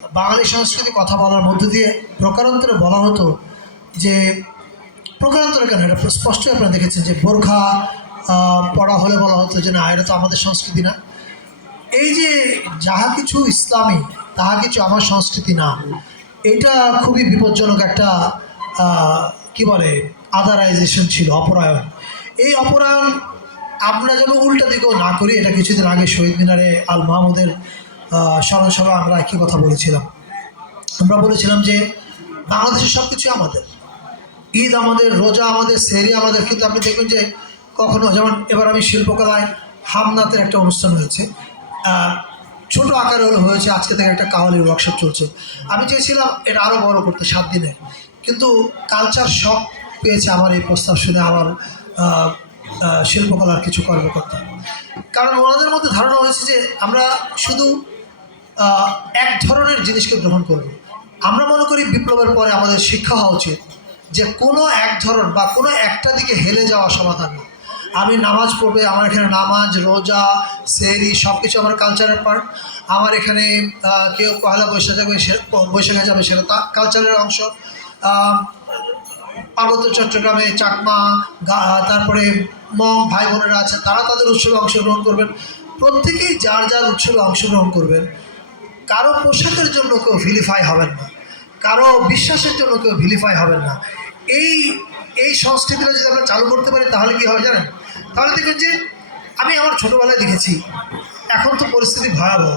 বাঙালি সংস্কৃতি কথা বলার মধ্য দিয়ে প্রকারান্তরে বলা হতো যে প্রকারান্তরে কেন, এটা স্পষ্টই আপনারা দেখেছেন যে বোরখা পড়া হলে বলা হতো যে না, এটা তো আমাদের সংস্কৃতি না। এই যে যাহা কিছু ইসলামী তাহা কিছু আমার সংস্কৃতি না, এটা খুবই বিপজ্জনক একটা কি বলে আদারাইজেশন ছিল, অপরায়ণ। এই অপরায়ণ আমরা যেন উল্টা দিকেও না করি। এটা কিছুদিন আগে শহীদ মিনারে আল মাহমুদের স্মরণ সভা আমরা একই কথা বলেছিলাম। আমরা বলেছিলাম যে বাংলাদেশের সব কিছু আমাদের, ঈদ আমাদের, রোজা আমাদের, সেহরি আমাদের, কিন্তু আপনি দেখবেন যে কখনো, যেমন এবার আমি শিল্পকলায় হামনাতের একটা অনুষ্ঠান হয়েছে, ছোট আকারে হলে হয়েছে, আজকে থেকে একটা কাওয়ালির ওয়ার্কশপ চলছে। আমি চেয়েছিলাম এটা আরও বড় করতে 7 দিনের, কিন্তু কালচার শক পেয়েছে আমার এই প্রস্তাব শুনে আমার শিল্পকলার কিছু কর্মকর্তা। কারণ ওনাদের মধ্যে ধারণা হয়েছে যে আমরা শুধু এক ধরনের জিনিসকে গ্রহণ করব। আমরা মনে করি বিপ্লবের পরে আমাদের শিক্ষা হওয়া উচিত যে কোনো এক ধরন বা কোনো একটা দিকে হেলে যাওয়া সমাধান না। আমি নামাজ পড়বে, আমার এখানে নামাজ, রোজা, সেহরি সব কিছু আমার কালচারের পার্ট। আমার এখানে কেউ পয়লা বৈশাখে যাবে, সেটা কালচারের অংশ। পার্বত্য চট্টগ্রামে চাকমা, তারপরে মং ভাই বোনেরা আছে, তারা তাদের উৎসবে অংশগ্রহণ করবেন। প্রত্যেকেই যার যার উৎসবে অংশগ্রহণ করবেন। কারো পোশাকের জন্য কেউ ভিলিফাই হবেন না, কারো বিশ্বাসের জন্য কেউ ভিলিফাই হবেন না। এই এই সংস্কৃতিটা যদি আমরা চালু করতে পারি তাহলে কী হবে জানেন? তাহলে দেখবেন যে আমি আমার ছোটোবেলায় দেখেছি, এখন তো পরিস্থিতি ভয়াবহ।